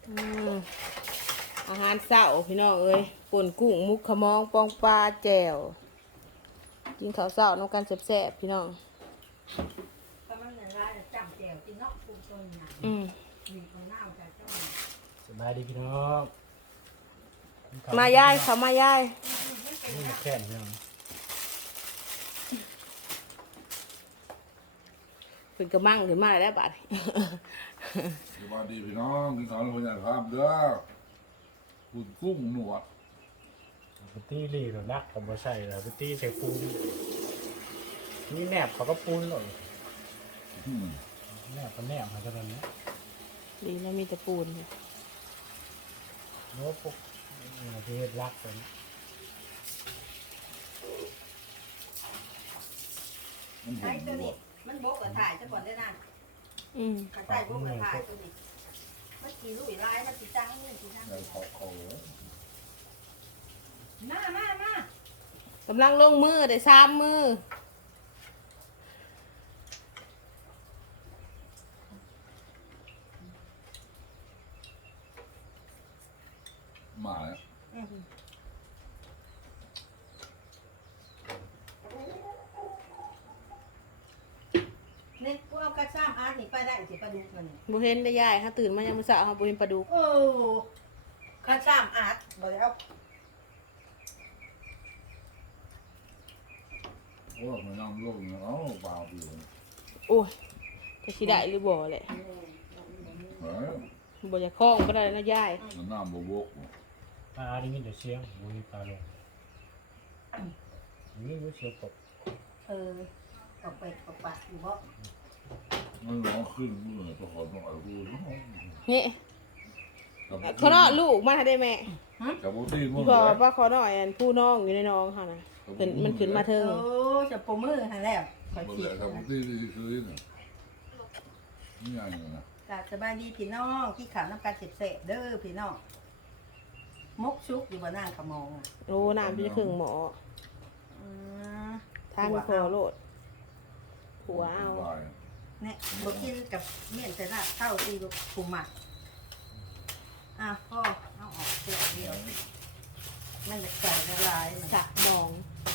อืมอาหารเช้าพี่น้องเอ้ยป่นกุ้งมุกขมองปองปลาแจ่วกินข้าวเช้าน้ำกันแซ่บๆพี่น้องก็มันเนี่ยร้ายจับแจวที่นอกปูต้นน่ะมีคนเน่าใจเจ้าสบายดีพี่น้องมายายเขามายายนี่มาแค่นี้นะเป็นกระมังหรือมาแล้วบาดสวัสดีพี่น้องกินข้าวแล้วคนอยากทำเด้อคุณกุ้งหนวดปตี้รีหรือนักผมมาใส่แล้วปตี้ใส่ปูนนี่แนบเขาก็ปูนหน่อยอืมแนบก็แนบมาตอนนี้ดีนะมีแต่ปูนโน้ตพวกที่เฮ็ดรักกันมันหไอ้งตัวหนวนี้ดมันบกกับถ่ายจะก่อนได้นานอืมขัดใต้บกกับถ่ายตัวนี้มันกี่ลุยลายมันกี่จังนี่กี่จังใส่เขาเลยมากำลังลงมือได้3 มือหมาเนี่ยเนี่ยกูเอากระซ้ำอาร์ตนี่ไปได้สิปลาดุกมันบ่เห็นได้ยายค่ะตื่นมายังมื้อเช้าค่ะบ่เห็นปลาดุกโอ้กระซ้ำอาร์ตบ่แล้วโอ้มันน้ำลงเนาะเปล่าอยู่โอ้ยจะสิได้หรือบ่แหละเฮ้ยบ่อยากคล้องก็ได้นะยายมันน้ำบวกปลาได้ยินแต่เสียงบุยปลาลงนี่รู้เสียงตกตกไปตกปากอยู่บ่มันร้องขึ้นเมื่อตัวขอต้องเอาดูเนาะนี่ขอน้อลูกมาได้แม่กับบุตรีมึงพอป้าขอน้อยอันผู้น้องอยู่ในน้องค่ะนะขึ้นมันขึ้นมาเทิงโอ้จะปมือหันแล้วคอยมันขีแหดละกับบุตรีดีคือเนี่ยนี่ไงนะกราบสบายดีพี่น้องที่ข่าวน้ำการเจ็บเสพเด้อพี่น้องมกชุกอยู่บนหน้าขมองอ่ะโอ้น้ำจะครึ่งหมออืมทานคอโลดหัวเอาเนี่ยบกินกับเมี่ยนแต่ละเท่าตีลูกคุมหมักพ่อเอาออกเสียเดียวมันจะใส่ละลายมันสะมอง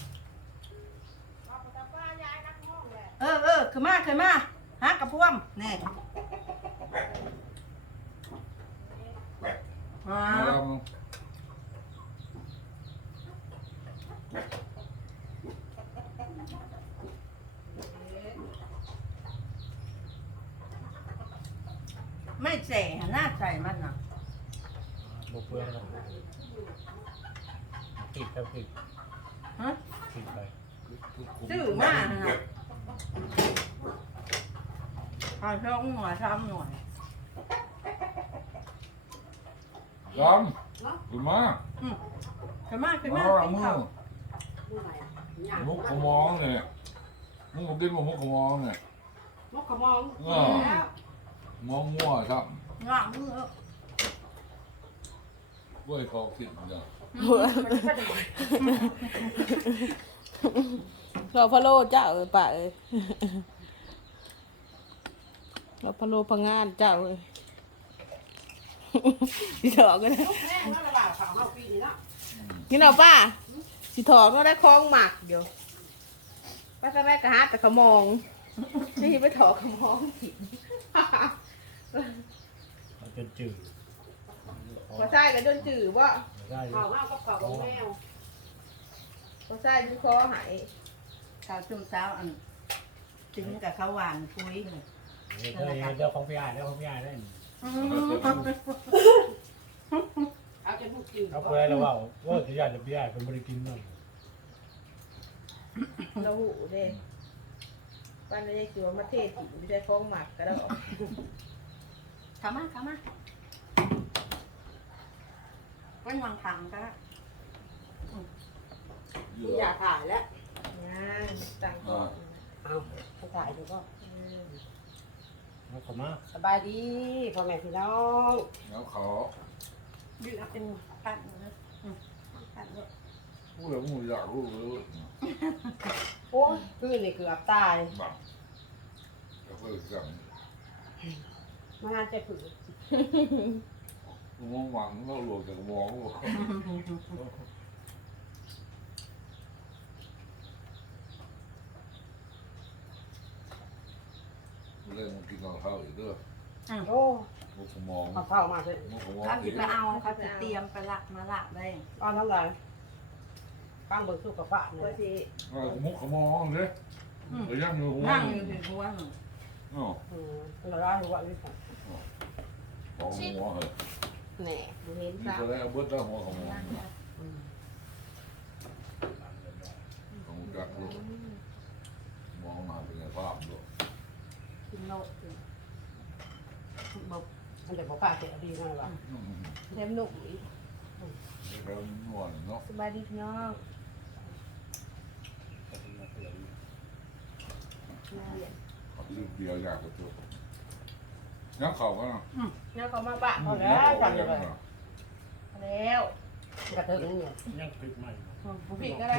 คือมาฮะกระพวมแน่ไม่ใส่หน้าใส่มันนะบกเปลืองกันติดครับติดฮะติดไปซื้อมานะเอาช่องหน่อยทำหน่อยยำขึ้นมาขึ้นมามากินมือข้าวมุกขมองเนี่ยมึงกินมุกขมองเนี่ยมกขมองมองมั่วครับงอกมือกล้วยคอขิดอย่างเราพะโล้เจ้าป่าเอ้ยเราพะโล้พะงานเจ้าเอ้ยสิถอกกันนะกินเอาป้าสิถอกก็ได้คล้องหมักเดี๋ยวป้าจะได้กระหาแต่ขมองนี่ไปถอกขมองสิเราจนจืดพอใส่กันจนจืดว่าได้อยู่พอใส่ดูคอหายข้าวชุ่มเช้าอันจึงกับข้าวหวานปุ้ยเลยเดี๋ยวของพี่อ้ายเดี๋ยวของพี่อ้ายได้เอาจนบุกจืดเอาไปแล้วว่าจะอยากจะพี่อ้ายเป็นบริกินหน่อยเราหูเด้ป้าไม่ได้คิดว่ามาเทศถิ่นไม่ได้คล้องหมักก็ได้เข้ามามันวางถังก็ได้เยอยาอะกถ่ายแล้วงานต่างคนเอาไปถ่ายดูก็แล้วเขามาสบายดีพ่อแม่พี่น้องแล้วเขายืดเอาเป็นปั้นนะปั้นเลยพูดแล้วมึงอยากรู้เลยโอ้ยพื้นนี่เกือบตายบ้าจะเพิ่มกันมางานใจผือมองหวังก็หลวงจากมองเรื่องมันกินกับข้าวอีกเด้อโอ้มุกสมองเอาเข้ามาสิมุกสมองเขาอีจะกไปเอาเขาจะเตรียมไปละมาละได้เอาทั้งหลายฟังเบิกสู้กับบ้านเนี่ว่าย สิมุกสมองเลยเดี๋ยวย่างมือหัวนั่งอยู่ที่หัวหนูอ๋อเราได้รู้ว่านี่ค่ะของหัวเหรอแหน่บ่เห็นนี่ซะก็ได้เอาเบิดแล้วหัวของหัวของจักรลูกมองมาเป็นไงภาพลูกกินโลดบอกมันจะบอกข้าเสียดีหน่อยว่ะแถมนุ่มอีกนี่ก็นวลเนาะสบายดีพี่น้องน่าเรียนเขาลืมเดียวอยากกับตัวยักษ์เข่ากันเนาะแล้วก็มาบ้านเอาแล้วกันเลยแล้วกระเทิงนี่เนี่ยยังปิดใหม่ผู้ผิดก็ได้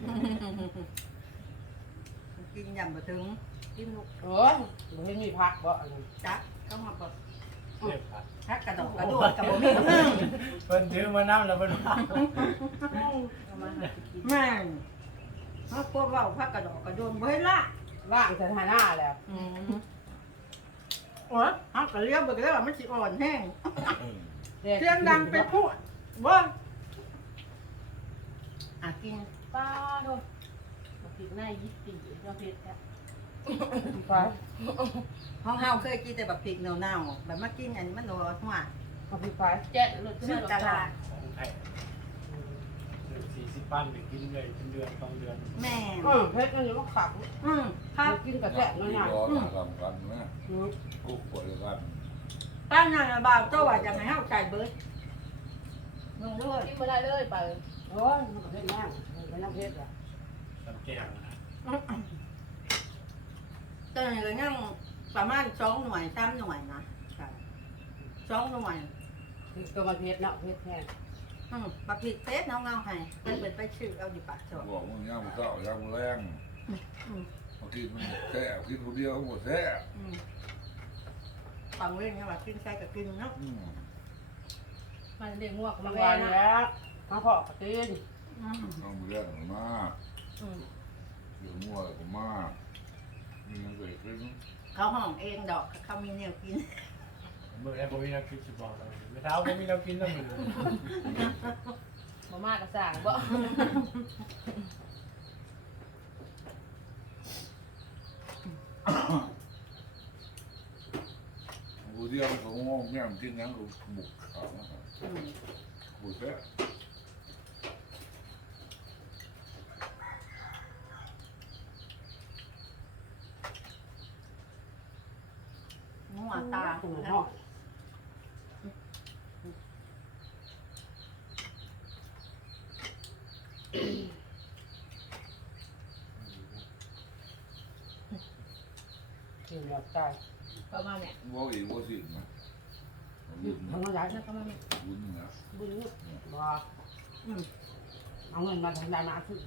กินยำบะถึงกินลูกโอ้ยมันมีพักบ่จักก็มาบอกเรียบร้อยฮักกระดกกระโดดกับบ่มีเพิ่นถือมาน้ำแล้วเพิ่นว่าเอามาหากินแม่งเขาพวกว่าพักกระดกกระโดดเบ้ยละล่างสถานะแล้วโอ้ยฮักกระเลี้ยวเบิกแล้วมันสิอ่อนแห้งเสีเสียงดังไปพูดว่ากินป้าโดนมาผิดหน้ายิบปีเราเพชรค่ะไปห้องเฮาเคยกินแต่แบบพริกเน่าๆแบบมากินอันนี้มันโดนหัวเอาพี่ไปแจ๊ดรถชื่อตลาดของไทยเดือน40ปั้นไปกินเลยเป็นเดือน2 เดือนแม่เพชรนั่นอยู่ว่าขับครับกินกระแทกนั่นนี่น่ะร้อนทำกันนะกุ๊กปวดกันตั้งงานบ่าวโตว่าจะให้เฮาใจเบิดมึงด้วยกินมาได้เลยไปโอ้ยมันก็เพชรแม่เป็นน้ำเพชรอ่ะน้ำแก้วนะตอนนี้ก็ยังประมาณ2หน่วย3หน่วยนะ2หน่วยตัวมันเพชรเนาะเพชรแห้งบักพริกเฟสน้องเอาให้ไปชื่อเอาดิปากชอบบอกมึงย่างมึงเจ้าย่างมึงแรงเมื่อกี้มันแซ่กินคนเดียวหมดแซ่ฟังเรื่องนี้ว่ากินใส่กับกินเนาะมันเด็กงวกมัมาน แววานนะแล้วมาพอกระตีนต้องเลี้ยงมากเดี๋ยวมั่วก็มากมีเงินเกิดขึ้นเขาห้องเองดอกเขามีแนวกินมื้อแรกบ่มีน้ำกินสิบอกเรามื้อเช้าบ่มีน้ำกินแล้วมื้อมามากระสั่งบ่กูเดียวเขางงแม่มกินยังกูบุกเขาบุกแซ่หัวตาตัวเนาะกินแบบใจประมาณเนี่ยว่าอีกว่าสิ่งนะบุญทำอะไรแล้วก็มาเนี่ยบุญนะบุญบ่เอาเงินมาทำได้มาขึ้น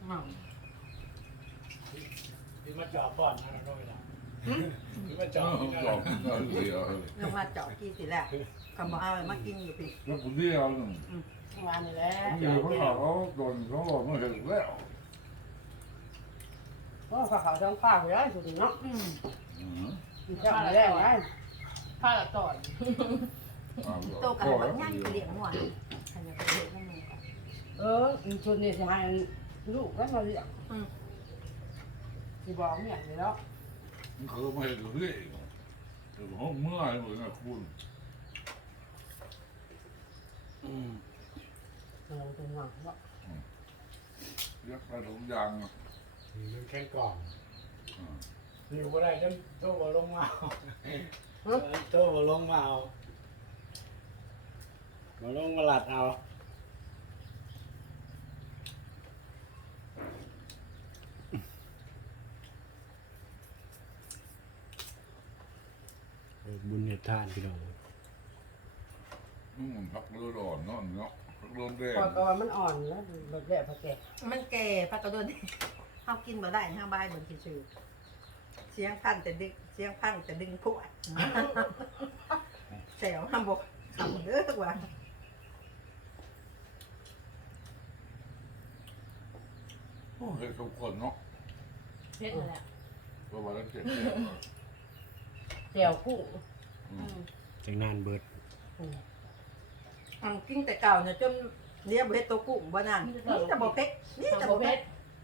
ที่มาจอบ่อนนะเราด้วยล่ะที่มาจจออบนี่จอบเดียวลงมาเจาะกี่สิแหละเขาบอกเอามากินอยู่พี่แล้วกูเดียวหนึ่งวานนี่แหละเดี๋ยวเขาโดนเขาบอกไม่เห็นแล้วก็เขาต้องป้าไปแล้วสุดเนาะอืมกินข้าวมาแล้วไงผ้าละต่อยโตกันแบบย่างเลี้ยงหัวอันนี้ก็เลี้ยงนั่นเองอีชนนี่จะให้ลูกแล้วมาเลี้ยงที่บอกเนี่ยเลยเนาะเขาไม่เห็นเรื่อยเดี๋ยวเขาเมื่อยเหมือนกับคุณเราเป็นหวังว่ายักษ์ไปถุงยางมันแค่กล่องอยู่บ่ได้จนโตบ่ลงมาโตบ่ลงมาเอาบ่ลงมาหลัดเอาบุญเหตุทานพี่น้องมันพักเรือร้อนนอนเนาะพักเรือแดงพอตอนมันอ่อนแล้วแบบแบบพอแก่มันแก่พักกระโดดเขากินมาได้ห้าใบบนชื่อเสียงพันแต่ดึงเสียงพันแต่ดึงพวดแสวห้ามบกคำเด้อว่าโอ้เห็ดทุกคนเนาะเผ็ดนั่นแหละเพราะว่าเราเจ็บแจ่วกุ้งจังนานเบิดกินแต่เก่าเนี่ยจนเลี้ยงเบ็ดตัวกุ้งบ่นางนี่แต่บ่เพ็กนี่แต่ทำบ่ประเภเพ็ทก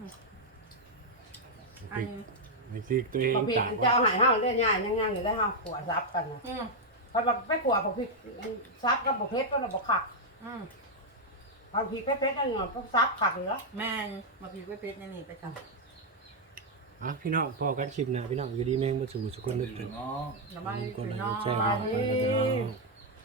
อันไม่ซีกตัวเองประเภทตากเจ้าว่าหายห้าวได้ง่ายย่างๆอยู่ได้ห้าวขัวซับกันนะอืมเพราะไปขัวประเภทซับกับประเภทก็เราบอกขักอืมบางทีเพชรนั่นเนาะต้องซับขักเหรอแม่นมาพี่เพ็กนี่ไปทำอ่ะพี่น้องพอกันคลิปหน้าพี่น้องอยู่ดีแม่งบ่สู่สุขคนนึกถึงเนาะน้ำมันคนพี่ละน้องแจ้งมาไปแล้วพี่น้อง